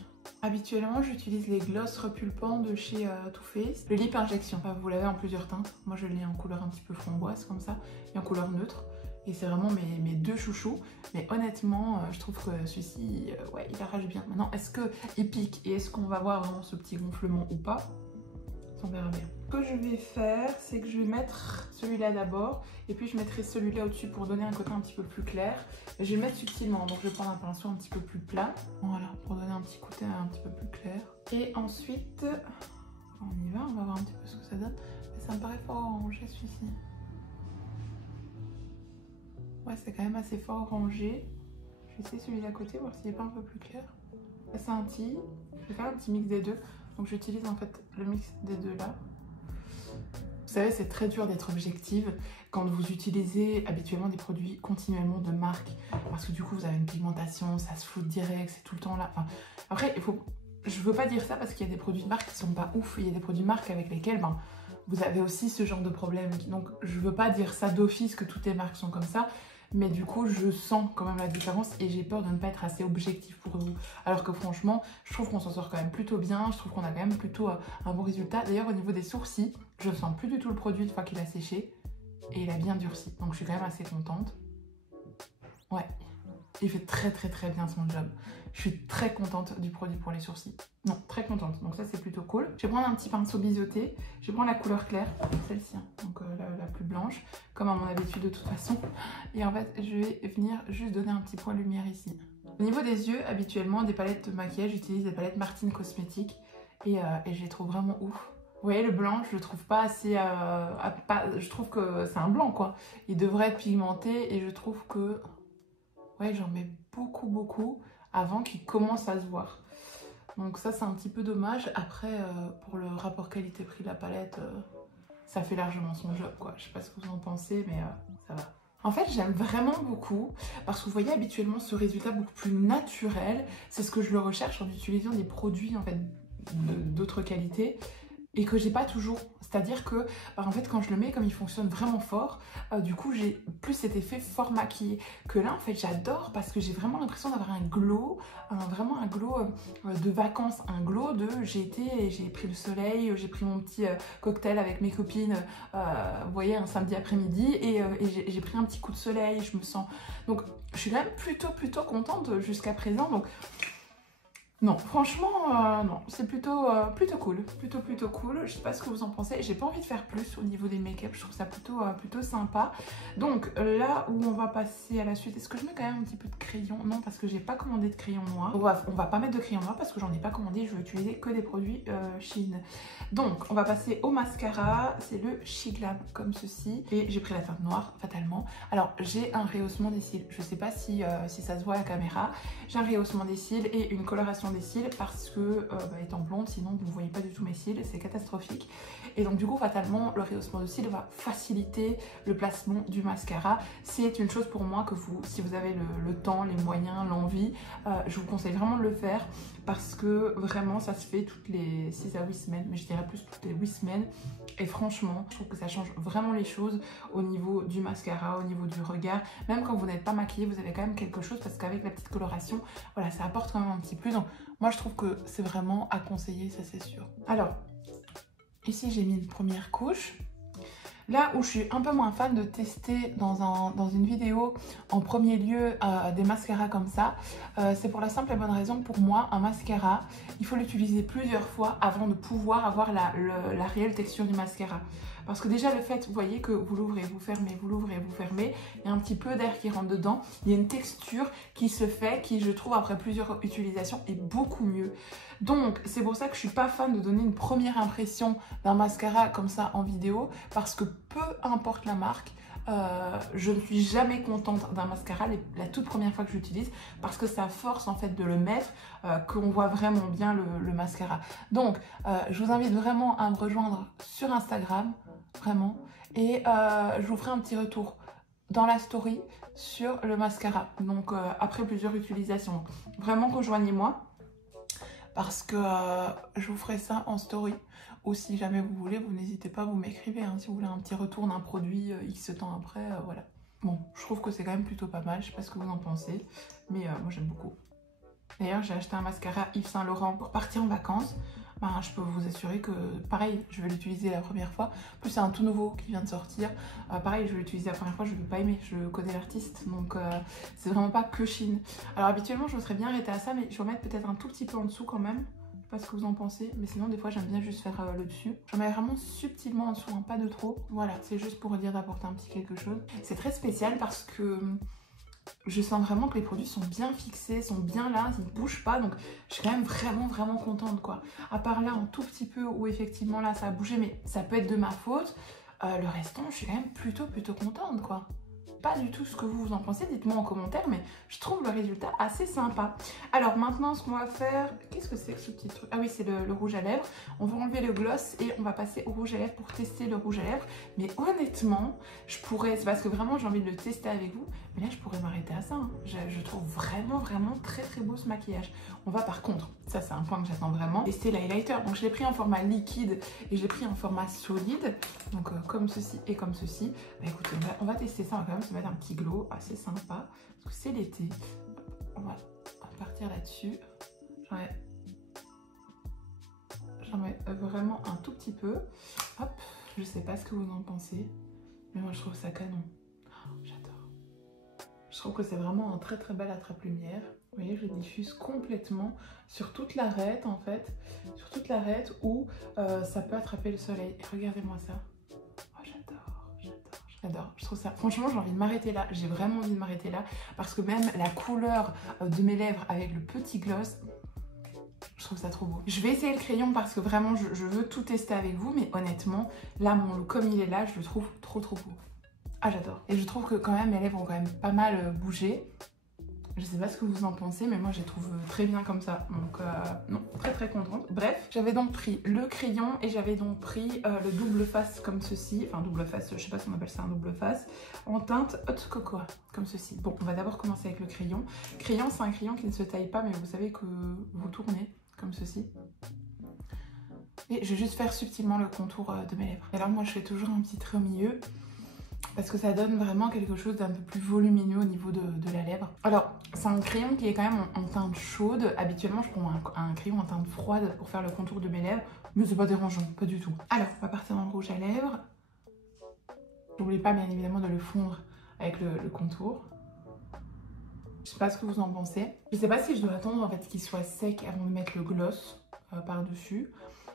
Habituellement, j'utilise les gloss repulpants de chez Too Faced. Le lip injection, vous l'avez en plusieurs teintes. Moi, je l'ai en couleur un petit peu framboise comme ça et en couleur neutre. Et c'est vraiment mes 2 chouchous. Mais honnêtement, je trouve que celui-ci, ouais, il arrache bien. Maintenant, est-ce qu'il pique et est-ce qu'on va voir vraiment ce petit gonflement ou pas? On verra bien. Ce que je vais faire, c'est que je vais mettre celui-là d'abord et puis je mettrai celui-là au-dessus pour donner un côté un petit peu plus clair. Et je vais le mettre subtilement, donc je vais prendre un pinceau un petit peu plus plat. Voilà, pour donner un petit côté un petit peu plus clair. Et ensuite, on y va, on va voir un petit peu ce que ça donne. Mais ça me paraît fort orangé celui-ci. Ouais, c'est quand même assez fort orangé. Je vais essayer celui d'à côté, voir s'il n'est pas un peu plus clair. Ça scintille. Je vais faire un petit mix des deux. Donc j'utilise en fait le mix des deux là. Vous savez, c'est très dur d'être objective quand vous utilisez habituellement des produits continuellement de marque. Parce que du coup, vous avez une pigmentation, ça se floute direct, c'est tout le temps là. Enfin, après, je veux pas dire ça parce qu'il y a des produits de marque qui sont pas ouf. Il y a des produits de marque avec lesquels vous avez aussi ce genre de problème. Donc je veux pas dire ça d'office que toutes les marques sont comme ça. Mais du coup, je sens quand même la différence et j'ai peur de ne pas être assez objectif pour vous. Alors que franchement, je trouve qu'on s'en sort quand même plutôt bien. Je trouve qu'on a quand même plutôt un bon résultat. D'ailleurs, au niveau des sourcils, je ne sens plus du tout le produit une fois qu'il a séché. Et il a bien durci. Donc, je suis quand même assez contente. Ouais, il fait très bien son job. Je suis très contente du produit pour les sourcils. Non, très contente. Donc ça, c'est plutôt cool. Je vais prendre un petit pinceau biseauté. Je vais prendre la couleur claire, celle-ci, hein. Donc la plus blanche, comme à mon habitude de toute façon. Et en fait, je vais venir juste donner un petit point de lumière ici. Au niveau des yeux, habituellement, des palettes de maquillage, j'utilise des palettes Martine Cosmetics. Et je les trouve vraiment ouf. Vous voyez, le blanc, je le trouve pas assez... je trouve que c'est un blanc, quoi. Il devrait être pigmenté et je trouve que... Ouais, j'en mets beaucoup avant qu'il commence à se voir. Donc ça, c'est un petit peu dommage. Après, pour le rapport qualité-prix de la palette, ça fait largement son job, quoi. Je sais pas ce que vous en pensez, mais ça va. En fait, j'aime vraiment beaucoup parce que vous voyez habituellement ce résultat beaucoup plus naturel. C'est ce que je le recherche en utilisant des produits en fait d'autres qualités. et que j'ai pas toujours. C'est-à-dire que en fait quand je le mets, comme il fonctionne vraiment fort, du coup j'ai plus cet effet fort maquillé. Que là en fait j'adore parce que j'ai vraiment l'impression d'avoir un glow, vraiment un glow de vacances, un glow de j'ai pris le soleil, j'ai pris mon petit cocktail avec mes copines, vous voyez, un samedi après-midi, et j'ai pris un petit coup de soleil, je me sens. Donc je suis quand même plutôt contente jusqu'à présent. Donc non, franchement, non, c'est plutôt cool, plutôt cool. Je sais pas ce que vous en pensez. J'ai pas envie de faire plus au niveau des make-up. Je trouve ça plutôt sympa. Donc là où on va passer à la suite, est-ce que je mets quand même un petit peu de crayon? Non, parce que j'ai pas commandé de crayon noir. On va pas mettre de crayon noir parce que j'en ai pas commandé. Je vais utiliser que des produits Shein. Donc on va passer au mascara. C'est le She Glam comme ceci. Et j'ai pris la teinte noire fatalement. Alors j'ai un rehaussement des cils. Je sais pas si ça se voit à la caméra. J'ai un rehaussement des cils et une coloration des cils parce que étant blonde, sinon vous ne voyez pas du tout mes cils, c'est catastrophique. Et donc du coup fatalement le rehaussement de cils va faciliter le placement du mascara. C'est une chose pour moi que si vous avez le temps, les moyens, l'envie, je vous conseille vraiment de le faire parce que vraiment ça se fait toutes les 6 à 8 semaines, mais je dirais plus toutes les 8 semaines. Et franchement, je trouve que ça change vraiment les choses au niveau du mascara, au niveau du regard. Même quand vous n'êtes pas maquillé, vous avez quand même quelque chose parce qu'avec la petite coloration, voilà, ça apporte quand même un petit plus. Donc moi, je trouve que c'est vraiment à conseiller, ça c'est sûr. Alors, ici, j'ai mis une première couche. Là où je suis un peu moins fan de tester dans une vidéo en premier lieu des mascaras comme ça, c'est pour la simple et bonne raison, pour moi, un mascara, il faut l'utiliser plusieurs fois avant de pouvoir avoir la réelle texture du mascara. Parce que déjà le fait, vous voyez que vous l'ouvrez, vous fermez, vous l'ouvrez, vous fermez, il y a un petit peu d'air qui rentre dedans, il y a une texture qui se fait, qui je trouve après plusieurs utilisations est beaucoup mieux. Donc c'est pour ça que je suis pas fan de donner une première impression d'un mascara comme ça en vidéo, parce que peu importe la marque, je ne suis jamais contente d'un mascara la toute première fois que j'utilise parce que ça force en fait de le mettre, qu'on voit vraiment bien le mascara. Donc je vous invite vraiment à me rejoindre sur Instagram, vraiment, et je vous ferai un petit retour dans la story sur le mascara, donc après plusieurs utilisations. Vraiment rejoignez-moi parce que je vous ferai ça en story. Ou si jamais vous voulez, vous n'hésitez pas, vous m'écrivez, hein, si vous voulez un petit retour d'un produit X temps après, voilà. Bon, je trouve que c'est quand même plutôt pas mal, je sais pas ce que vous en pensez, mais moi j'aime beaucoup. D'ailleurs, j'ai acheté un mascara Yves Saint Laurent pour partir en vacances. Ben, je peux vous assurer que, pareil, je vais l'utiliser la première fois. En plus, c'est un tout nouveau qui vient de sortir. Pareil, je vais l'utiliser la première fois, je ne vais pas aimer, je connais l'artiste. Donc, c'est vraiment pas que Shein. Alors, habituellement, je me serais bien arrêtée à ça, mais je vais remettre peut-être un tout petit peu en dessous quand même. Je sais pas ce que vous en pensez, mais sinon, des fois, j'aime bien juste faire le dessus. J'en mets vraiment subtilement en dessous, hein, pas de trop. Voilà, c'est juste pour dire d'apporter un petit quelque chose. C'est très spécial parce que je sens vraiment que les produits sont bien fixés, sont bien là, ils ne bougent pas, donc je suis quand même vraiment contente quoi. À part là un tout petit peu où effectivement là ça a bougé, mais ça peut être de ma faute, le restant je suis quand même plutôt contente quoi. Pas du tout ce que vous en pensez, dites-moi en commentaire, mais je trouve le résultat assez sympa. Alors maintenant ce qu'on va faire, qu'est-ce que c'est que ce petit truc? Ah oui, c'est le rouge à lèvres. On va enlever le gloss et on va passer au rouge à lèvres pour tester le rouge à lèvres. Mais honnêtement, je pourrais, c'est parce que vraiment j'ai envie de le tester avec vous, mais là je pourrais m'arrêter à ça, hein. Je trouve vraiment très beau ce maquillage. On va par contre, ça c'est un point que j'attends vraiment, tester l'highlighter. Donc je l'ai pris en format liquide et je l'ai pris en format solide, donc comme ceci et comme ceci. Bah écoutez, on va tester ça, on va quand même se mettre un petit glow assez sympa, parce que c'est l'été. On va partir là-dessus. J'en mets vraiment un tout petit peu. Hop, je sais pas ce que vous en pensez, mais moi je trouve ça canon. Oh, j'adore. Je trouve que c'est vraiment un très bel attrape-lumière. Vous voyez, je le diffuse complètement sur toute l'arête en fait, sur toute l'arête où ça peut attraper le soleil. Et regardez-moi ça. Oh, j'adore, je trouve ça, franchement j'ai envie de m'arrêter là, j'ai vraiment envie de m'arrêter là parce que même la couleur de mes lèvres avec le petit gloss, je trouve ça trop beau. Je vais essayer le crayon parce que vraiment je veux tout tester avec vous, mais honnêtement là mon look comme il est là, je le trouve trop beau. Ah j'adore. Et je trouve que quand même mes lèvres ont quand même pas mal bougé. Je sais pas ce que vous en pensez, mais moi je les trouve très bien comme ça. Donc non, très contente. Bref, j'avais donc pris le crayon et j'avais donc pris le double face comme ceci. Enfin double face, je sais pas si on appelle ça un double face. En teinte Hot Cocoa, comme ceci. Bon, on va d'abord commencer avec le crayon. Crayon, c'est un crayon qui ne se taille pas, mais vous savez que vous tournez comme ceci. Et je vais juste faire subtilement le contour de mes lèvres. Et alors moi je fais toujours un petit trait au milieu parce que ça donne vraiment quelque chose d'un peu plus volumineux au niveau de la lèvre. Alors c'est un crayon qui est quand même en teinte chaude. Habituellement je prends un crayon en teinte froide pour faire le contour de mes lèvres, mais c'est pas dérangeant, pas du tout. Alors on va partir dans le rouge à lèvres. N'oubliez pas bien évidemment de le fondre avec le contour. Je sais pas ce que vous en pensez. Je sais pas si je dois attendre en fait qu'il soit sec avant de mettre le gloss par-dessus.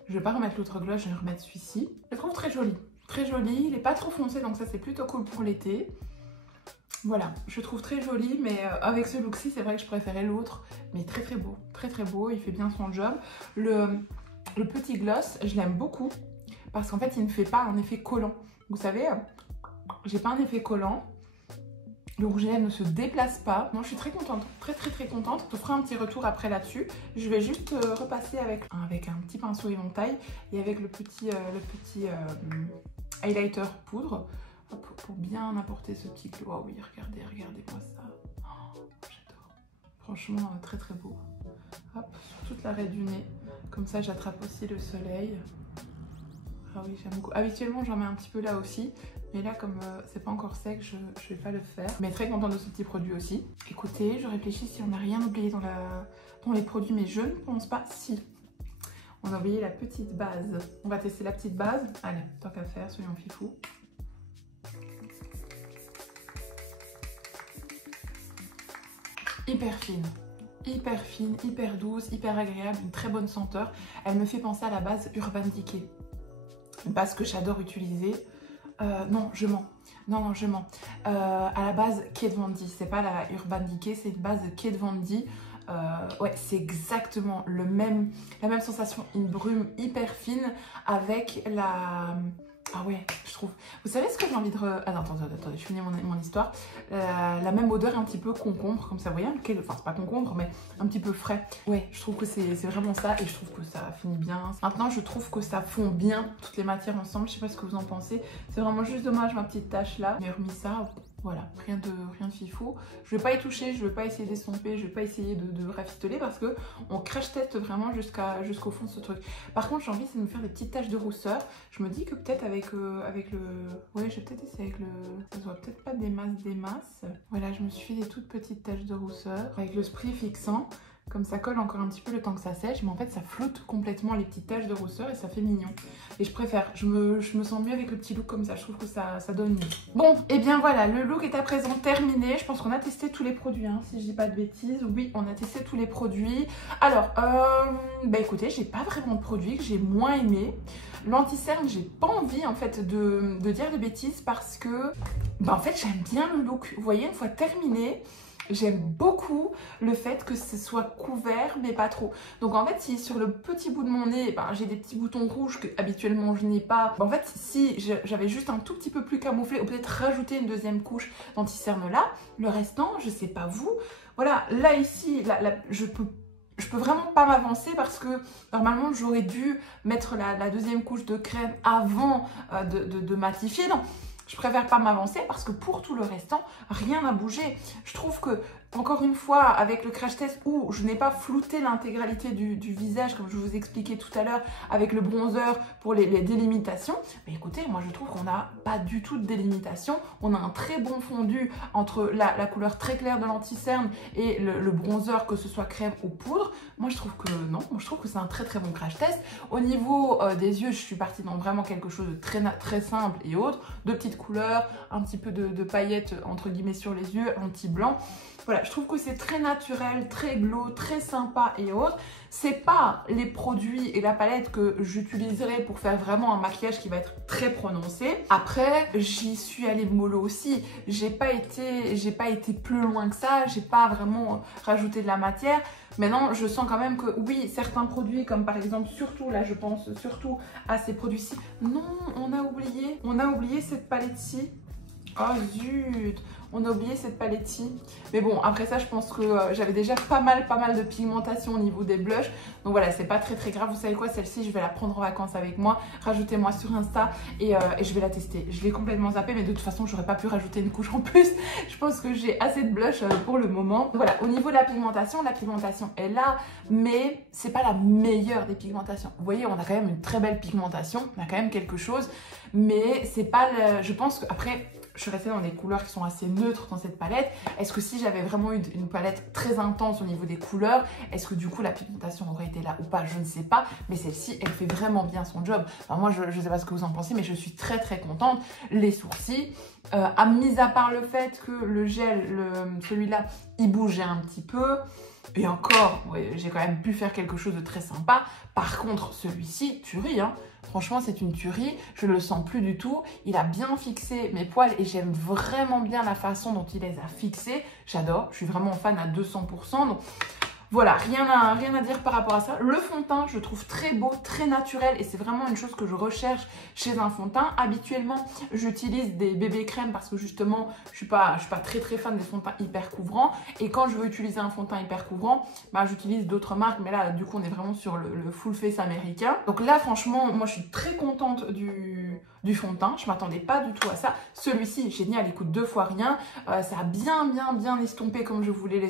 Je vais pas remettre l'autre gloss, je vais remettre celui-ci. Je le trouve très joli. Très joli, il n'est pas trop foncé donc ça c'est plutôt cool pour l'été. Voilà, je le trouve très joli mais avec ce look-ci c'est vrai que je préférais l'autre. Mais très très beau, très beau, il fait bien son job. Le petit gloss, je l'aime beaucoup parce qu'en fait il ne fait pas un effet collant. Vous savez, j'ai pas un effet collant. Le rouge à lèvres ne se déplace pas. Non, je suis très contente, très contente. Je vous ferai un petit retour après là-dessus. Je vais juste repasser avec un petit pinceau éventail et avec le petit highlighter poudre pour bien apporter ce petit glow. Oh oui, regardez-moi ça. Oh, j'adore. Franchement, très beau. Hop, sur toute l'arrêt du nez. Comme ça, j'attrape aussi le soleil. Ah oui, j'aime beaucoup. Habituellement, j'en mets un petit peu là aussi. Mais là, comme c'est pas encore sec, je vais pas le faire. Mais très contente de ce petit produit aussi. Écoutez, je réfléchis si on n'a rien oublié dans les produits, mais je ne pense pas. Si. On a oublié la petite base. On va tester la petite base. Allez, tant qu'à faire, soyons fifou. Hyper fine, hyper douce, hyper agréable, une très bonne senteur. Elle me fait penser à la base Urban Decay. Une base que j'adore utiliser. Non, je mens. Non, je mens. À la base, Kat Von D. C'est pas la Urban Decay, c'est une base Kat Von D. Ouais, c'est exactement la même sensation. Une brume hyper fine avec la... Ah ouais, je trouve. Vous savez ce que j'ai envie de... Ah non, attendez, je finis mon histoire. La même odeur un petit peu concombre, comme ça, vous voyez. Enfin, c'est pas concombre, mais un petit peu frais. Ouais, je trouve que c'est vraiment ça et je trouve que ça finit bien. Maintenant, je trouve que ça fond bien toutes les matières ensemble. Je sais pas ce que vous en pensez. C'est vraiment juste dommage, ma petite tache là. J'ai remis ça... Voilà, rien de fifou. Je vais pas y toucher, je vais pas essayer d'estomper, je vais pas essayer de rafistoler parce que on crash test vraiment jusqu'au fond de ce truc. Par contre, j'ai envie de me faire des petites taches de rousseur. Je me dis que peut-être avec le... Ouais, je vais peut-être essayer avec le... Ça se voit peut-être pas des masses. Voilà, je me suis fait des toutes petites taches de rousseur avec le spray fixant. Comme ça colle encore un petit peu le temps que ça sèche, mais en fait ça floute complètement les petites taches de rousseur et ça fait mignon. Et je préfère, je me sens mieux avec le petit look comme ça, je trouve que ça donne mieux. Bon, et bien voilà, le look est à présent terminé. Je pense qu'on a testé tous les produits, hein, si je dis pas de bêtises. Oui, on a testé tous les produits. Alors, bah écoutez, j'ai pas vraiment de produits que j'ai moins aimé. L'anti-cerne, j'ai pas envie en fait de dire de bêtises parce que, bah en fait j'aime bien le look. Vous voyez, une fois terminé, j'aime beaucoup le fait que ce soit couvert mais pas trop. Donc en fait si sur le petit bout de mon nez ben, j'ai des petits boutons rouges que habituellement je n'ai pas, ben, en fait si j'avais juste un tout petit peu plus camouflé ou peut-être rajouter une deuxième couche d'anti-cerne là, le restant je sais pas vous, voilà là ici je peux vraiment pas m'avancer parce que normalement j'aurais dû mettre la deuxième couche de crème avant de matifier. Non, je préfère pas m'avancer parce que pour tout le restant, rien n'a bougé. Je trouve que, encore une fois, avec le crash test où je n'ai pas flouté l'intégralité du visage, comme je vous expliquais tout à l'heure, avec le bronzer pour les délimitations, mais écoutez, moi je trouve qu'on n'a pas du tout de délimitation. On a un très bon fondu entre la couleur très claire de l'anti-cerne et le bronzer, que ce soit crème ou poudre. Moi je trouve que non, moi je trouve que c'est un très bon crash test. Au niveau des yeux, je suis partie dans vraiment quelque chose de très simple et autre. Deux petites couleurs, un petit peu de paillettes entre guillemets sur les yeux, un petit blanc. Voilà, je trouve que c'est très naturel, très glow, très sympa et autres. C'est pas les produits et la palette que j'utiliserai pour faire vraiment un maquillage qui va être très prononcé. Après, j'y suis allée mollo aussi. J'ai pas été plus loin que ça. J'ai pas vraiment rajouté de la matière. Maintenant, je sens quand même que oui, certains produits, comme par exemple, surtout là, je pense surtout à ces produits-ci. Non, on a oublié cette palette-ci. Oh zut! On a oublié cette palette-ci. Mais bon, après ça, je pense que j'avais déjà pas mal de pigmentation au niveau des blushs. Donc voilà, c'est pas très grave. Vous savez quoi, celle-ci, je vais la prendre en vacances avec moi. Rajoutez-moi sur Insta et je vais la tester. Je l'ai complètement zappée, mais de toute façon, j'aurais pas pu rajouter une couche en plus. Je pense que j'ai assez de blush pour le moment. Voilà, au niveau de la pigmentation est là, mais c'est pas la meilleure des pigmentations. Vous voyez, on a quand même une très belle pigmentation. On a quand même quelque chose, mais c'est pas le... Je pense que après... Je suis restée dans des couleurs qui sont assez neutres dans cette palette. Est-ce que si j'avais vraiment eu une palette très intense au niveau des couleurs, est-ce que du coup la pigmentation aurait été là ou pas? Je ne sais pas. Mais celle-ci, elle fait vraiment bien son job. Alors moi, je ne sais pas ce que vous en pensez, mais je suis très contente. Les sourcils, mis à part le fait que le gel, celui-là, il bougeait un petit peu. Et encore, ouais, j'ai quand même pu faire quelque chose de très sympa. Par contre, celui-ci, tuerie, hein. Franchement, c'est une tuerie. Je le sens plus du tout. Il a bien fixé mes poils et j'aime vraiment bien la façon dont il les a fixés. J'adore. Je suis vraiment fan à 200%. Donc, voilà, rien à dire par rapport à ça. Le fond de teint, je trouve très beau, très naturel et c'est vraiment une chose que je recherche chez un fond de teint. Habituellement, j'utilise des bébés crèmes parce que justement, je suis pas très fan des fonds de teint hyper couvrants. Et quand je veux utiliser un fond de teint hyper couvrant, bah, j'utilise d'autres marques. Mais là, du coup, on est vraiment sur le full face américain. Donc là, franchement, moi, je suis très contente du fond de teint. Je m'attendais pas du tout à ça. Celui-ci, génial, il coûte 2 fois rien. Ça a bien estompé comme je voulais le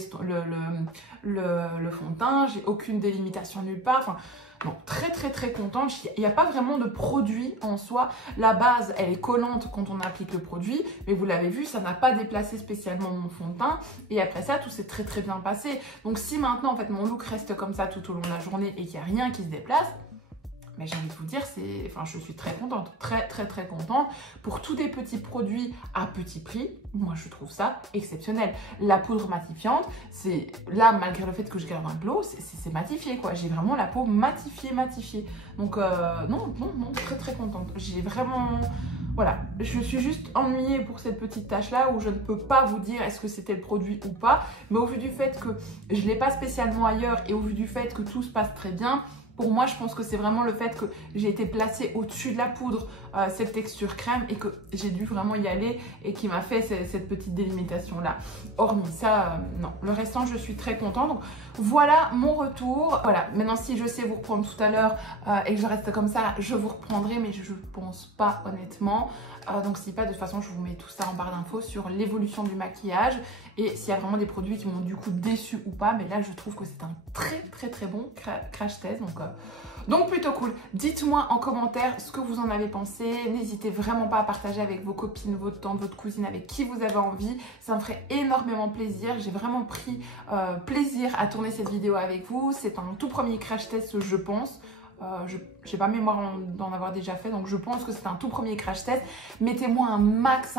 fond de teint. J'ai aucune délimitation nulle part. Enfin, non, très contente. Il n'y a pas vraiment de produit en soi. La base, elle est collante quand on applique le produit. Mais vous l'avez vu, ça n'a pas déplacé spécialement mon fond de teint. Et après ça, tout s'est très bien passé. Donc si maintenant, en fait, mon look reste comme ça tout au long de la journée et qu'il n'y a rien qui se déplace, mais j'ai envie de vous dire, je suis très contente, très contente. Pour tous des petits produits à petit prix, moi je trouve ça exceptionnel. La poudre matifiante, c'est là, malgré le fait que je garde un glow, c'est matifié quoi. J'ai vraiment la peau matifiée. Donc non, très contente. J'ai vraiment... Voilà, je suis juste ennuyée pour cette petite tâche là où je ne peux pas vous dire est-ce que c'était le produit ou pas. Mais au vu du fait que je ne l'ai pas spécialement ailleurs et au vu du fait que tout se passe très bien, pour moi, je pense que c'est vraiment le fait que j'ai été placée au-dessus de la poudre, cette texture crème, et que j'ai dû vraiment y aller et qui m'a fait cette petite délimitation-là. Hormis ça, non. Le restant, je suis très contente. Donc, voilà mon retour. Voilà, maintenant, si je sais vous reprendre tout à l'heure et que je reste comme ça, je vous reprendrai, mais je ne pense pas honnêtement. Donc si pas, de toute façon, je vous mets tout ça en barre d'infos sur l'évolution du maquillage et s'il y a vraiment des produits qui m'ont du coup déçu ou pas. Mais là, je trouve que c'est un très bon crash test. Donc plutôt cool. Dites-moi en commentaire ce que vous en avez pensé. N'hésitez vraiment pas à partager avec vos copines, votre tante, votre cousine, avec qui vous avez envie. Ça me ferait énormément plaisir. J'ai vraiment pris plaisir à tourner cette vidéo avec vous. C'est un tout premier crash test, je pense. Je n'ai pas mémoire d'en avoir déjà fait, donc je pense que c'est un tout premier crash test. Mettez-moi un max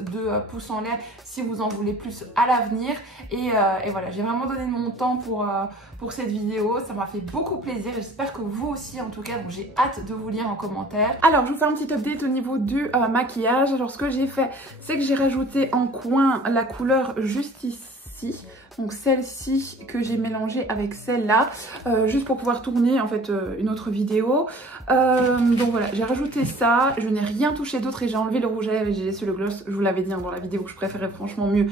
de pouces en l'air si vous en voulez plus à l'avenir. Et voilà, j'ai vraiment donné mon temps pour cette vidéo. Ça m'a fait beaucoup plaisir. J'espère que vous aussi, en tout cas. Donc j'ai hâte de vous lire en commentaire. Alors, je vous fais un petit update au niveau du maquillage. Alors, ce que j'ai fait, c'est que j'ai rajouté en coin la couleur juste ici. Donc celle-ci que j'ai mélangée avec celle-là, juste pour pouvoir tourner en fait une autre vidéo. Donc voilà, j'ai rajouté ça, je n'ai rien touché d'autre et j'ai enlevé le rouge à lèvres et j'ai laissé le gloss. Je vous l'avais dit dans la vidéo que je préférais franchement mieux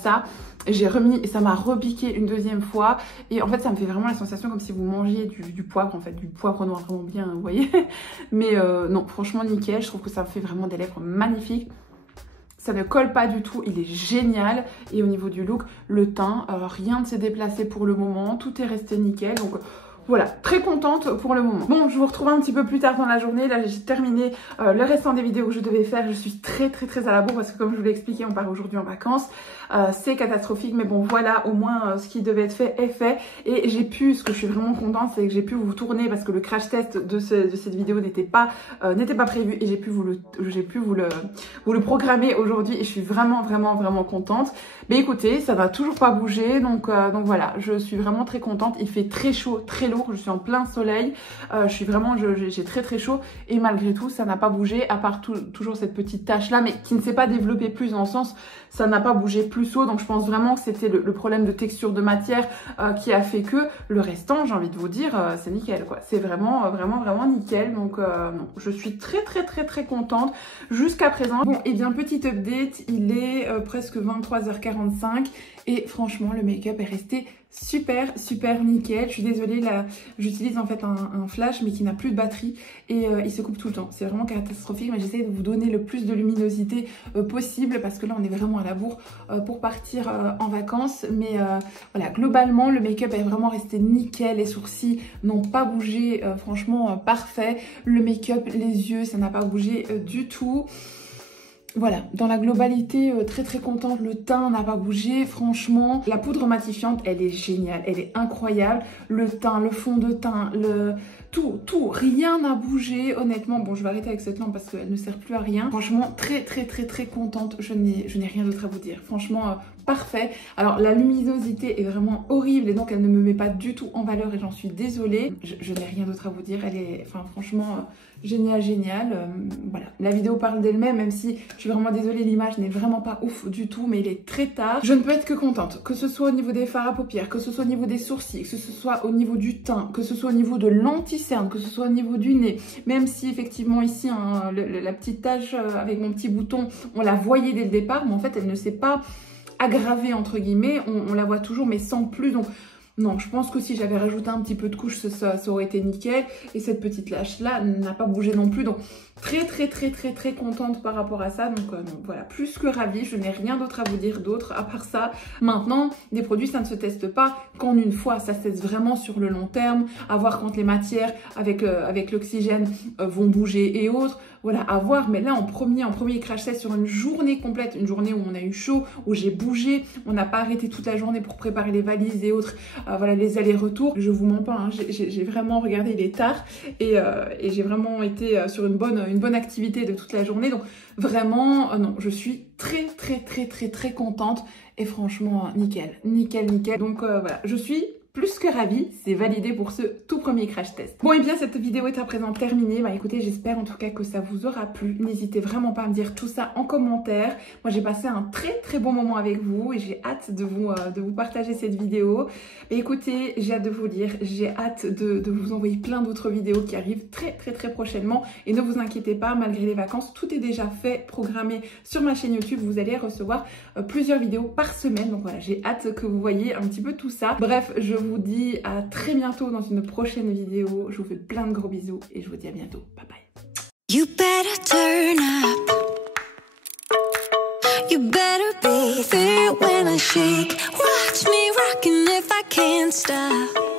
ça. J'ai remis et ça m'a repiqué une deuxième fois. Et en fait ça me fait vraiment la sensation comme si vous mangiez du poivre, en fait, du poivre noir vraiment bien, vous voyez. Mais non, franchement nickel, je trouve que ça me fait vraiment des lèvres magnifiques. Ça ne colle pas du tout, il est génial. Et au niveau du look, le teint, rien ne s'est déplacé pour le moment. Tout est resté nickel. Donc voilà, très contente pour le moment. Bon, je vous retrouve un petit peu plus tard dans la journée. Là, j'ai terminé le restant des vidéos que je devais faire. Je suis très à la bourre parce que comme je vous l'ai expliqué, on part aujourd'hui en vacances. C'est catastrophique, mais bon, voilà, au moins ce qui devait être fait est fait. Et j'ai pu, ce que je suis vraiment contente, c'est que j'ai pu vous tourner parce que le crash test de cette vidéo n'était pas prévu et j'ai pu vous le programmer aujourd'hui et je suis vraiment contente. Mais écoutez, ça va toujours pas bouger, donc voilà, je suis vraiment très contente. Il fait très chaud, très lourd, je suis en plein soleil, je suis vraiment, j'ai très chaud et malgré tout ça n'a pas bougé à part toujours cette petite tache là mais qui ne s'est pas développée plus dans le sens ça n'a pas bougé plus haut donc je pense vraiment que c'était le problème de texture de matière qui a fait que le restant j'ai envie de vous dire c'est nickel quoi, c'est vraiment nickel donc non, je suis très contente jusqu'à présent. Bon et bien petit update, il est presque 23h45 et franchement le make-up est resté super nickel. Je suis désolée là, j'utilise en fait un flash mais qui n'a plus de batterie et il se coupe tout le temps. C'est vraiment catastrophique mais j'essaie de vous donner le plus de luminosité possible parce que là on est vraiment à la bourre pour partir en vacances. Mais voilà, globalement le make-up est vraiment resté nickel, les sourcils n'ont pas bougé, franchement parfait. Le make-up, les yeux, ça n'a pas bougé du tout. Voilà, dans la globalité, très contente, le teint n'a pas bougé, franchement. La poudre matifiante, elle est géniale, elle est incroyable. Le teint, le fond de teint, tout, rien n'a bougé, honnêtement. Bon, je vais arrêter avec cette lampe parce qu'elle ne sert plus à rien. Franchement, très contente, je n'ai rien d'autre à vous dire. Franchement, parfait. Alors, la luminosité est vraiment horrible et donc elle ne me met pas du tout en valeur et j'en suis désolée. Je n'ai rien d'autre à vous dire, elle est, enfin, franchement... génial. Voilà, la vidéo parle d'elle-même, même si je suis vraiment désolée, l'image n'est vraiment pas ouf du tout, mais il est très tard. Je ne peux être que contente, que ce soit au niveau des fards à paupières, que ce soit au niveau des sourcils, que ce soit au niveau du teint, que ce soit au niveau de l'anti-cerne, que ce soit au niveau du nez, même si effectivement ici, hein, la petite tache avec mon petit bouton, on la voyait dès le départ, mais en fait elle ne s'est pas aggravée entre guillemets, on la voit toujours mais sans plus, donc... Non, je pense que si j'avais rajouté un petit peu de couche, ça aurait été nickel. Et cette petite lâche là n'a pas bougé non plus. Donc très contente par rapport à ça. Donc voilà, plus que ravie. Je n'ai rien d'autre à vous dire d'autre à part ça. Maintenant, des produits, ça ne se teste pas qu'en une fois. Ça se teste vraiment sur le long terme. À voir quand les matières avec l'oxygène vont bouger et autres. Voilà, à voir. Mais là, en premier crash test sur une journée complète, une journée où on a eu chaud, où j'ai bougé, on n'a pas arrêté toute la journée pour préparer les valises et autres. Voilà, les allers-retours. Je vous mens pas, hein, j'ai vraiment regardé, il est tard et j'ai vraiment été sur une bonne activité de toute la journée. Donc vraiment, non, je suis très contente et franchement, nickel. Donc voilà, je suis plus que ravie, c'est validé pour ce tout premier crash test. Bon et bien cette vidéo est à présent terminée. Bah écoutez, j'espère en tout cas que ça vous aura plu. N'hésitez vraiment pas à me dire tout ça en commentaire. Moi j'ai passé un très bon moment avec vous et j'ai hâte de vous partager cette vidéo. Et écoutez, j'ai hâte de vous lire, j'ai hâte de vous envoyer plein d'autres vidéos qui arrivent très prochainement. Et ne vous inquiétez pas, malgré les vacances, tout est déjà fait, programmé sur ma chaîne YouTube. Vous allez recevoir plusieurs vidéos par semaine. Donc voilà, j'ai hâte que vous voyez un petit peu tout ça. Bref, je vous dis à très bientôt dans une prochaine vidéo. Je vous fais plein de gros bisous et je vous dis à bientôt. Bye bye. You better turn up. You better be there when I shake. Watch me rockin' if I can't stop.